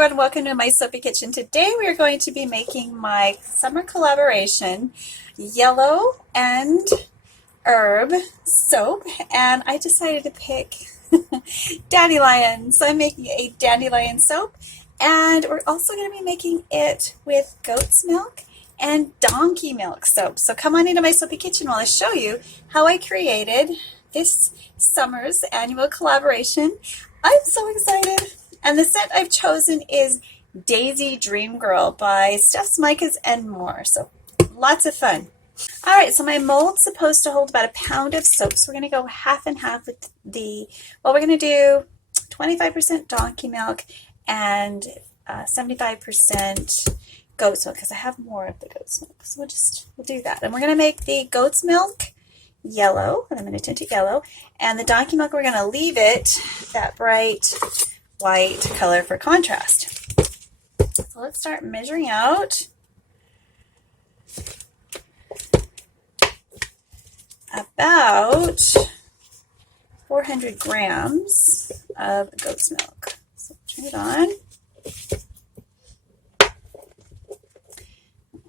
everyone, welcome to my soapy kitchen. Today we are going to be making my summer collaboration Yellow and Herb soap, and I decided to pick dandelion. So I'm making a dandelion soap, and we're also going to be making it with goat's milk and donkey milk soap. So come on into my soapy kitchen while I show you how I created this summer's annual collaboration. I'm so excited. And the scent I've chosen is Daisy Dream Girl by Steph's Micas and more. So lots of fun. All right, so my mold's supposed to hold about a pound of soap. So we're going to go half and half with we're going to do 25% donkey milk and 75% goat's milk because I have more of the goat's milk. So we'll do that. And we're going to make the goat's milk yellow, and I'm going to tint it yellow. And the donkey milk, we're going to leave it that bright white color for contrast. So let's start measuring out about 400 grams of goat's milk. So turn it on.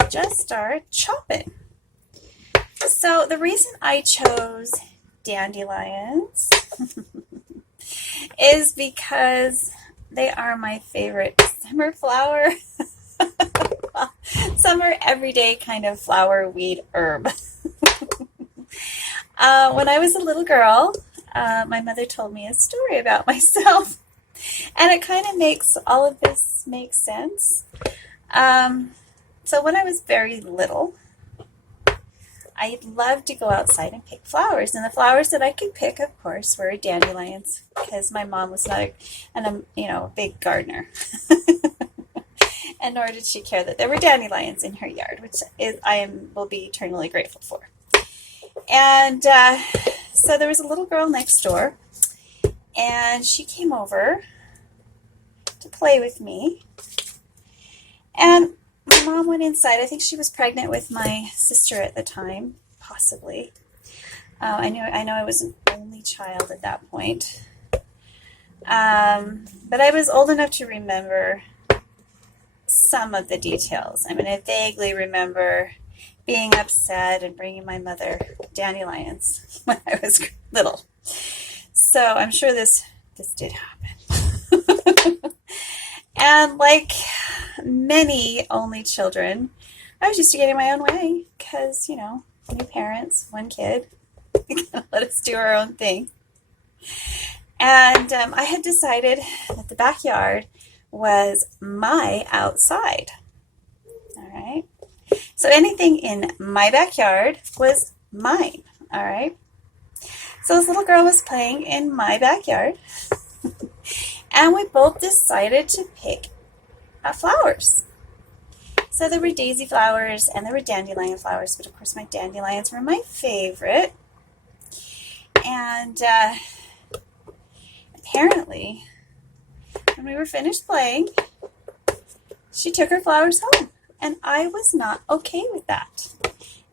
Just start chopping. So the reason I chose dandelions is because they are my favorite summer flower. Well, summer everyday kind of flower, weed, herb. When I was a little girl, my mother told me a story about myself, and it kind of makes all of this make sense. So when I was very little, I loved to go outside and pick flowers, and the flowers that I could pick, of course, were dandelions, because my mom was not a big gardener, and nor did she care that there were dandelions in her yard, which will be eternally grateful for. And so there was a little girl next door, and she came over to play with me, and my mom went inside. I think she was pregnant with my sister at the time, possibly. I know I was an only child at that point. But I was old enough to remember some of the details. I mean, I vaguely remember being upset and bringing my mother dandelions when I was little. So I'm sure this did happen. And like many only children, I was used to getting my own way because, new parents, one kid, let us do our own thing. And I had decided that the backyard was my outside. All right. So anything in my backyard was mine. All right. So this little girl was playing in my backyard. And we both decided to pick flowers. So there were daisy flowers and there were dandelion flowers, but of course my dandelions were my favorite. And apparently, when we were finished playing, she took her flowers home, and I was not okay with that.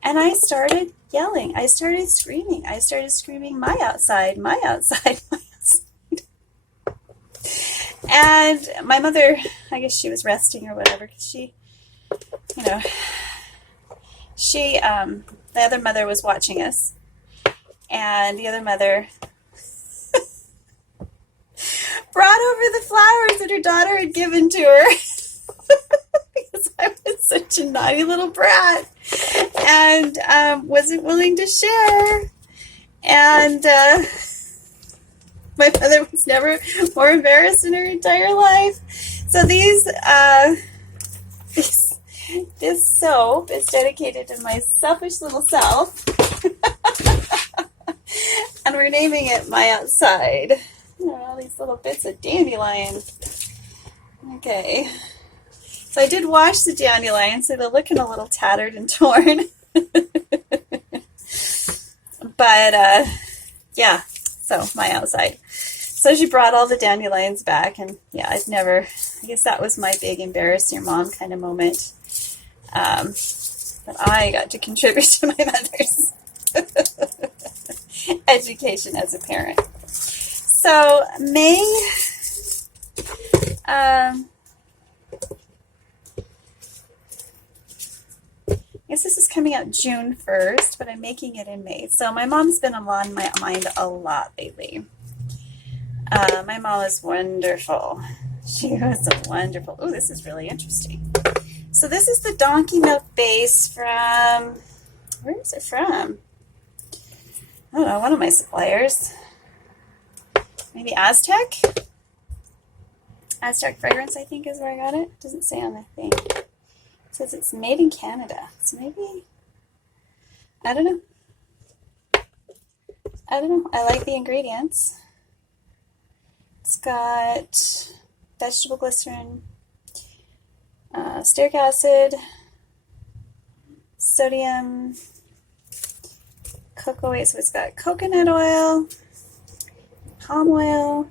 And I started yelling. I started screaming. My outside, my outside, my outside. And my mother, I guess she was resting or whatever, because the other mother was watching us, and the other mother brought over the flowers that her daughter had given to her, because I was such a naughty little brat, and wasn't willing to share, and my mother was never more embarrassed in her entire life. So this soap is dedicated to my selfish little self. And we're naming it My Outside. All these little bits of dandelion. Okay. So I did wash the dandelions, so they're looking a little tattered and torn. But, yeah. So, my outside. So she brought all the dandelions back, and yeah, I guess that was my big embarrass your mom kind of moment. But I got to contribute to my mother's education as a parent. So May guess this is coming out June 1st, but I'm making it in May. So my mom's been on my mind a lot lately. My mom is wonderful. She was wonderful. Oh, this is really interesting. So this is the donkey milk base from, where is it from? I don't know, one of my suppliers. Maybe Aztec? Aztec Fragrance, I think, is where I got it. It doesn't say on the thing. It says it's made in Canada. So maybe, I don't know. I like the ingredients. It's got vegetable glycerin, stearic acid, sodium, cocoa oil. So it's got coconut oil, palm oil,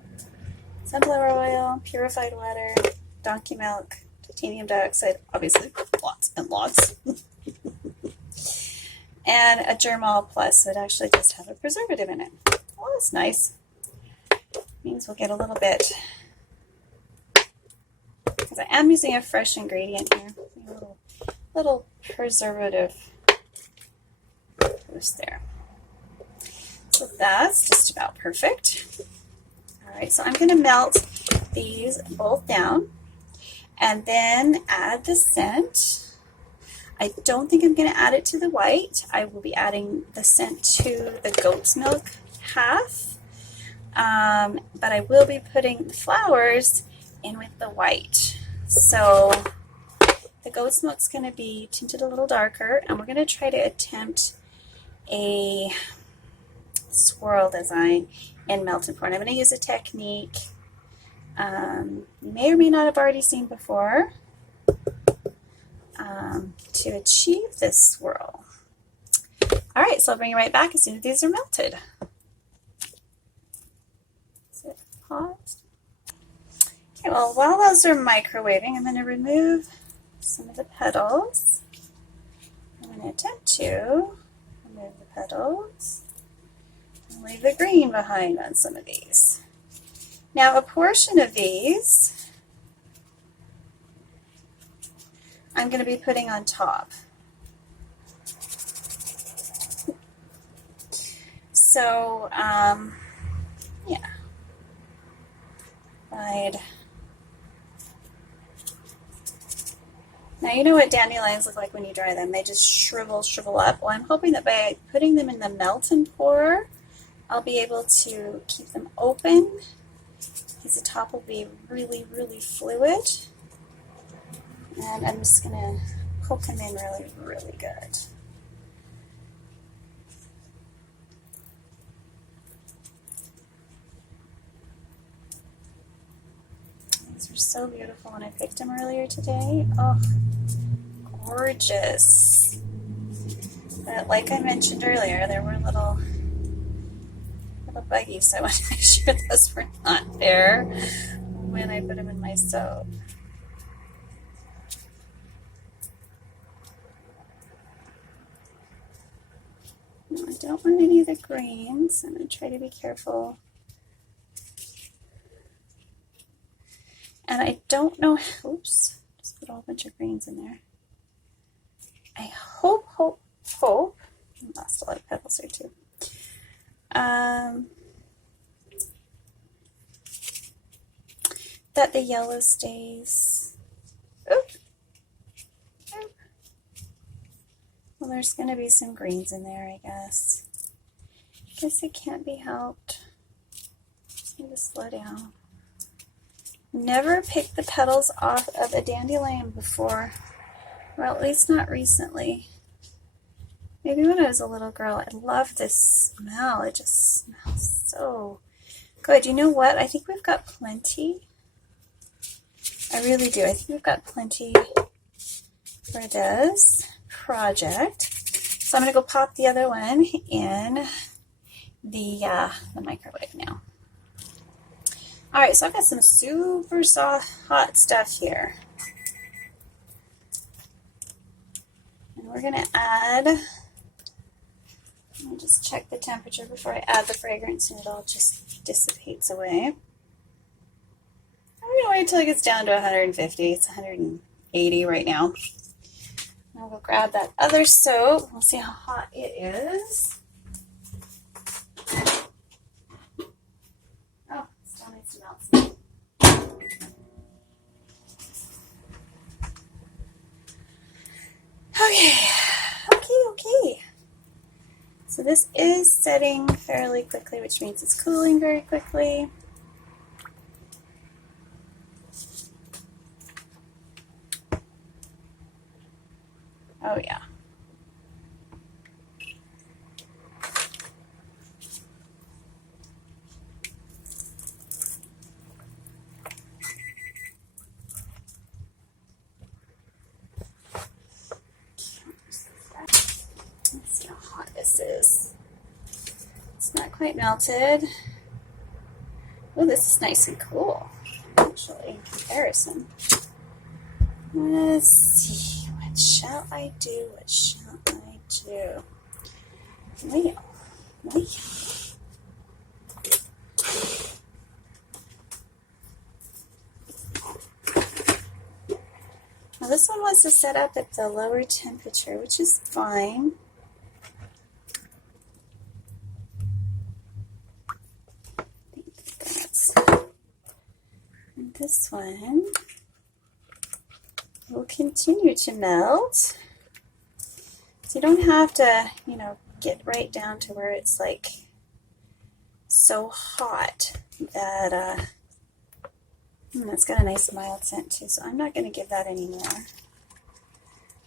sunflower oil, purified water, donkey milk, titanium dioxide, obviously, lots and lots, and a Germall Plus, so it actually does have a preservative in it. Well, that's nice. Means we'll get a little bit, because I am using a fresh ingredient here, a little preservative boost there. So that's just about perfect. All right, so I'm going to melt these both down and then add the scent. I don't think I'm going to add it to the white. I will be adding the scent to the goat's milk half. But I will be putting the flowers in with the white. So the goat's milk's going to be tinted a little darker, and we're going to try to attempt a swirl design in melted pour. I'm going to use a technique you may or may not have already seen before to achieve this swirl. All right, so I'll bring you right back as soon as these are melted. Hot. Okay, well, while those are microwaving, I'm going to remove some of the petals. I'm going to attempt to remove the petals and leave the green behind on some of these. Now, a portion of these I'm going to be putting on top. So, yeah. Now you know what dandelions look like when you dry them. They just shrivel up. Well, I'm hoping that by putting them in the melt and pour, I'll be able to keep them open because the top will be really, really fluid. And I'm just going to poke them in really, really good. These are so beautiful when I picked them earlier today. Oh, gorgeous. But like I mentioned earlier, there were little buggies, so I want to make sure those were not there when I put them in my soap. No, I don't want any of the greens. I'm going to try to be careful. And I don't know, oops, just put a whole bunch of greens in there. I hope, I lost a lot of petals there too. That the yellow stays. Oop. Well, there's going to be some greens in there, I guess. Guess it can't be helped. Just need to slow down. Never picked the petals off of a dandelion before. Well, at least not recently. Maybe when I was a little girl. I love this smell. It just smells so good. You know what? I think we've got plenty. I really do. I think we've got plenty for this project. So I'm going to go pop the other one in the microwave now. All right, so I've got some super soft, hot stuff here. And we're going to add, let me just check the temperature before I add the fragrance and it all just dissipates away. I'm going to wait until it gets down to 150. It's 180 right now. Now we'll grab that other soap. We'll see how hot it is. Oh, it still needs to melt some. Okay. So this is setting fairly quickly, which means it's cooling very quickly. Oh yeah. Let's see how hot this is. It's not quite melted. Oh, this is nice and cool, actually, in comparison. Let's see. What shall I do? What shall I do? Well. Now this one wants to set up at the lower temperature, which is fine. And this one will continue to melt. So you don't have to, get right down to where it's like so hot that it's got a nice mild scent too, so I'm not going to give that any more.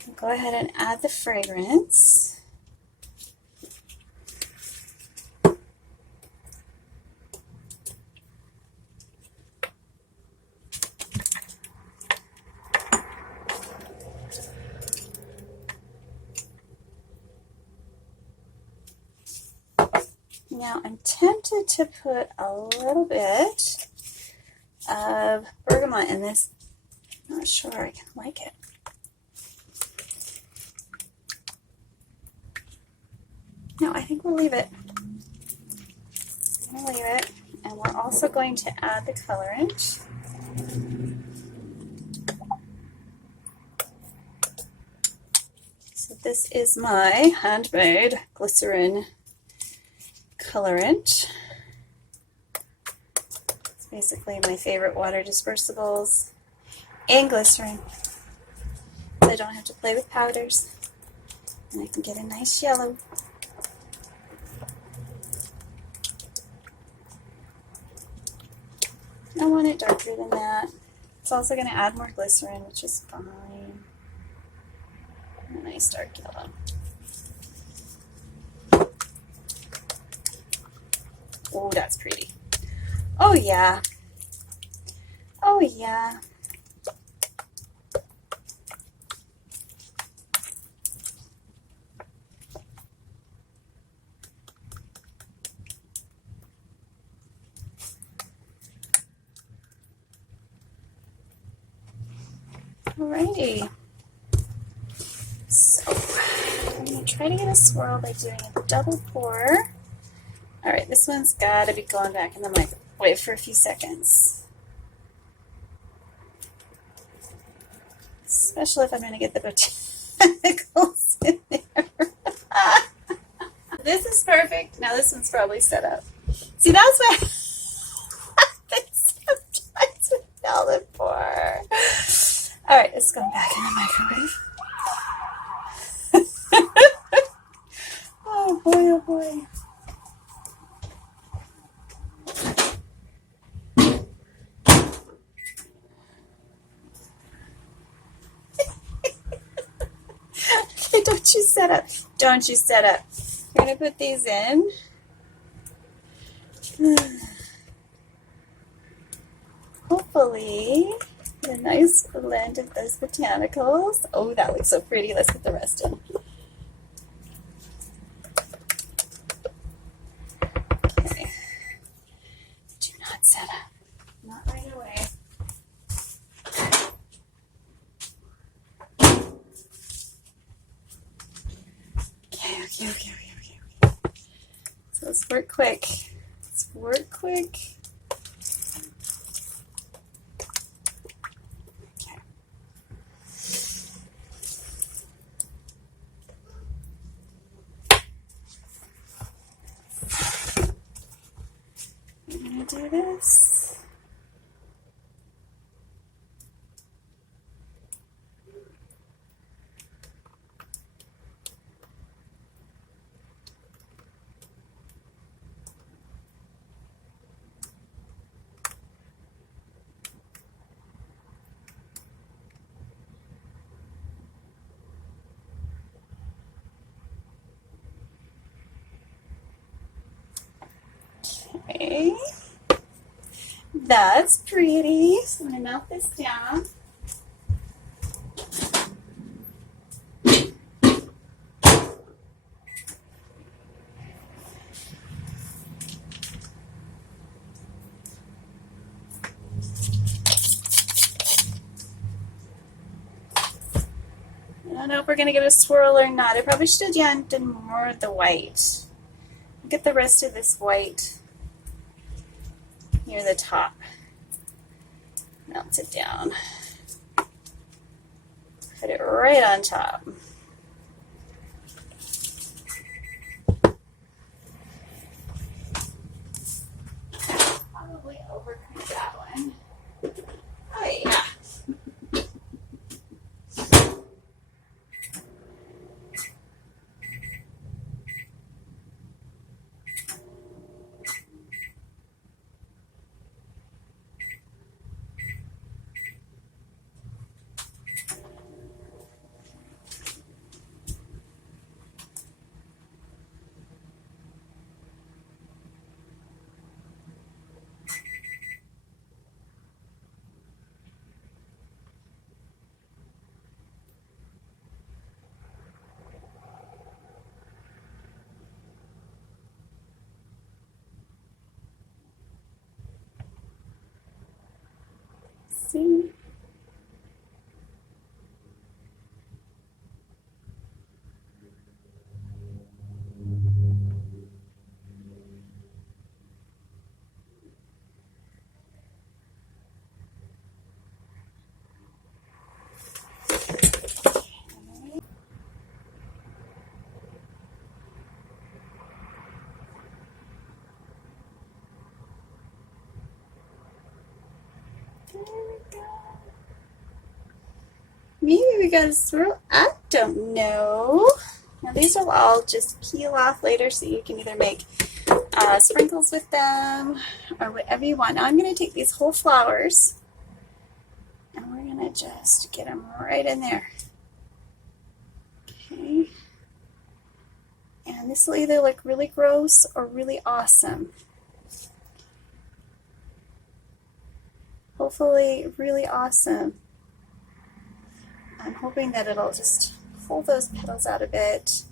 I'll go ahead and add the fragrance. Now I'm tempted to put a little bit of bergamot in this. I'm not sure I can like it. No, I think we'll leave it. I'm going to leave it. And we're also going to add the colorant. So this is my handmade glycerin colorant. It's basically my favorite water dispersibles and glycerin. So I don't have to play with powders. And I can get a nice yellow. I want it darker than that. It's also going to add more glycerin, which is fine. And a nice dark yellow. Oh, that's pretty. Oh, yeah. Oh, yeah. Alrighty. So, I'm going to try to get a swirl by doing a double pour. All right, this one's got to be going back in the microwave for a few seconds. Especially if I'm going to get the botanicals in there. This is perfect. Now this one's probably set up. See, that's what happens sometimes with melted pour. All right, it's going back in the microwave. Oh boy, oh boy. Don't you set up. Don't you set up. We're going to put these in. Hopefully, a nice blend of those botanicals. Oh, that looks so pretty. Let's put the rest in. Okay. Do not set up. Not right away. Okay. So let's work quick. Okay. I'm gonna do this. Okay. That's pretty. So I'm going to melt this down. I don't know if we're going to give it a swirl or not. I probably should have done more of the white. Get the rest of this white near the top. Melt it down. Put it right on top. Probably overcook that one. Oh yeah. See? There we go. Maybe we got a swirl. I don't know. Now these will all just peel off later, so you can either make sprinkles with them or whatever you want. Now I'm going to take these whole flowers and we're going to just get them right in there. Okay. And this will either look really gross or really awesome. Hopefully really awesome. I'm hoping that it'll just pull those petals out a bit.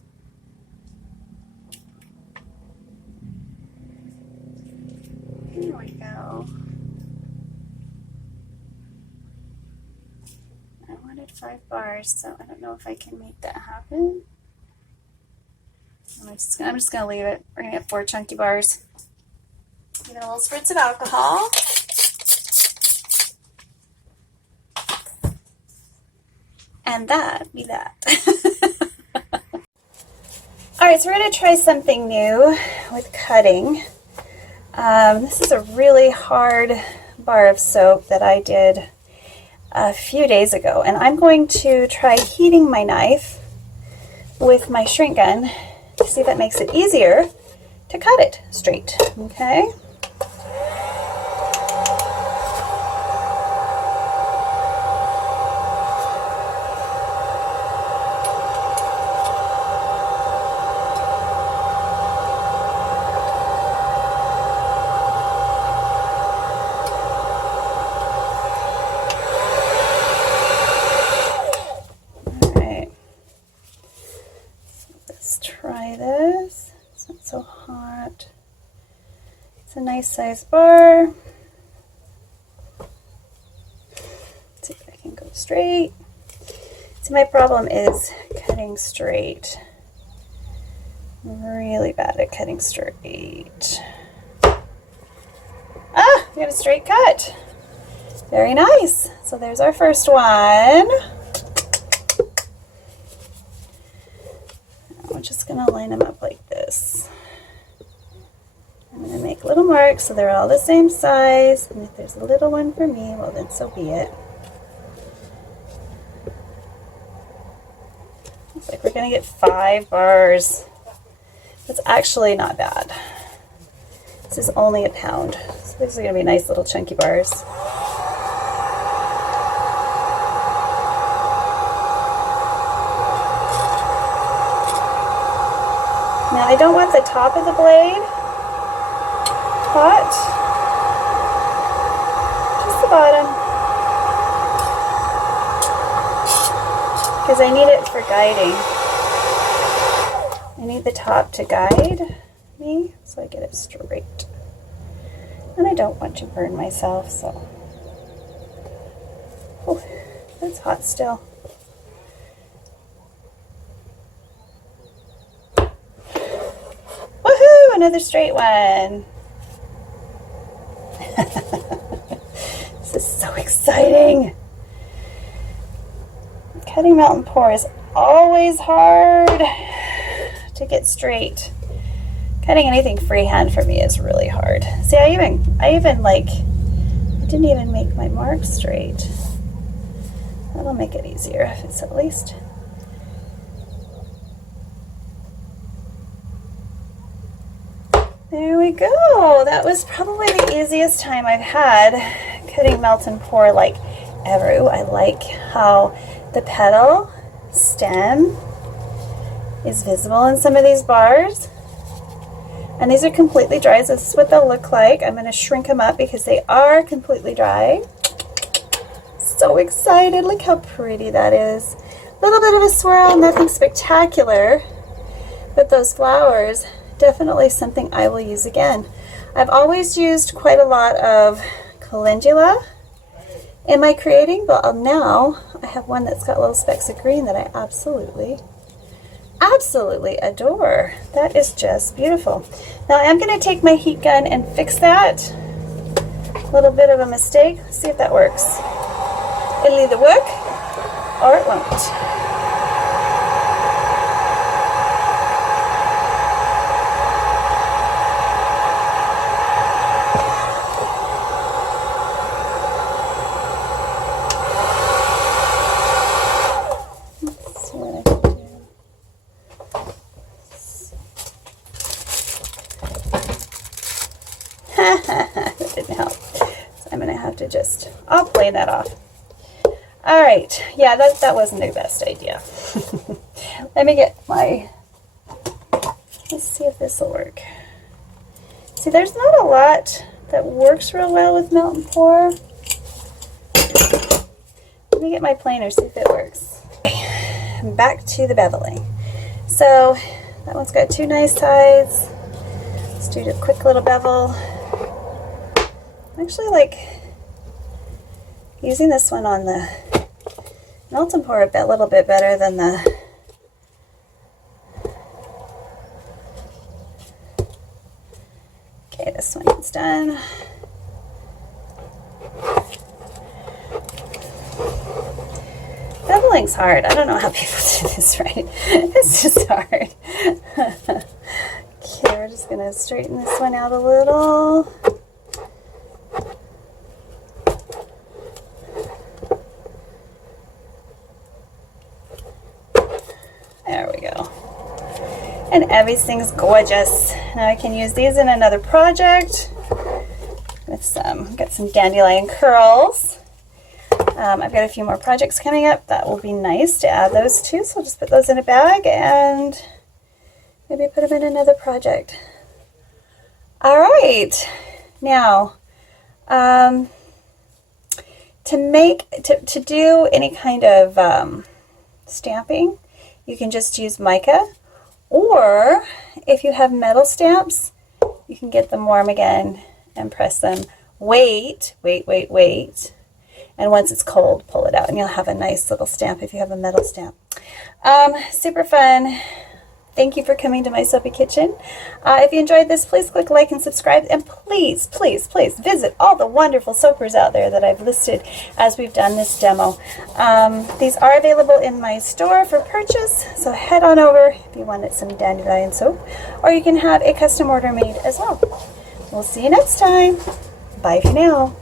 There we go. I wanted 5 bars, so I don't know if I can make that happen. I'm just going to leave it. We're going to get 4 chunky bars. Give it a little spritz of alcohol. And that be that. Alright, so we're going to try something new with cutting. This is a really hard bar of soap that I did a few days ago. And I'm going to try heating my knife with my shrink gun to see if that makes it easier to cut it straight. Okay? Nice size bar. Let's see if I can go straight. See, my problem is cutting straight. I'm really bad at cutting straight. Ah, we got a straight cut. Very nice. So there's our first one. I'm just gonna line them up like this. I'm going to make little marks dark, so they're all the same size. And if there's a little one for me, well then so be it. Looks like we're gonna get 5 bars. That's actually not bad. This is only a pound, so these are gonna be nice little chunky bars. Now I don't want the top of the blade hot, just the bottom, because I need it for guiding. I need the top to guide me so I get it straight. And I don't want to burn myself, so. Oh, that's hot still. Woohoo! Another straight one. This is so exciting. Cutting mountain pour is always hard to get straight. Cutting anything freehand for me is really hard. See, I even like, I didn't even make my mark straight. That'll make it easier if it's at least. There we go. That was probably the easiest time I've had cutting melt and pour like ever. Ooh, I like how the petal stem is visible in some of these bars. And these are completely dry, so this is what they'll look like. I'm going to shrink them up because they are completely dry. So excited. Look how pretty that is. A little bit of a swirl, nothing spectacular. But those flowers, definitely something I will use again. I've always used quite a lot of calendula in my creating, but now I have one that's got little specks of green that I absolutely adore. That is just beautiful. Now I'm going to take my heat gun and fix that. A little bit of a mistake. Let's see if that works. It'll either work or it won't. That didn't help. So I'm going to have to just, I'll play that off. All right. Yeah, that wasn't the best idea. Let me get my, let's see if this will work. See, there's not a lot that works real well with melt and pour. Let me get my planer, see if it works. Back to the beveling. So that one's got 2 nice sides. Let's do a quick little bevel. I actually like using this one on the melt and pour a little bit better than the okay, this one is done. Beveling's hard. I don't know how people do this right. It's just hard. Okay, we're just going to straighten this one out a little. There we go. And everything's gorgeous. Now I can use these in another project with some, got some dandelion curls. I've got a few more projects coming up. That will be nice to add those to. So I'll just put those in a bag and maybe put them in another project. All right. Now, to do any kind of stamping, you can just use mica, or if you have metal stamps, you can get them warm again and press them. Wait. And once it's cold, pull it out and you'll have a nice little stamp if you have a metal stamp. Super fun. Thank you for coming to my soapy kitchen. If you enjoyed this, please click like and subscribe. And please, please, please visit all the wonderful soapers out there that I've listed as we've done this demo. These are available in my store for purchase. So head on over if you wanted some dandelion soap, or you can have a custom order made as well. We'll see you next time. Bye for now.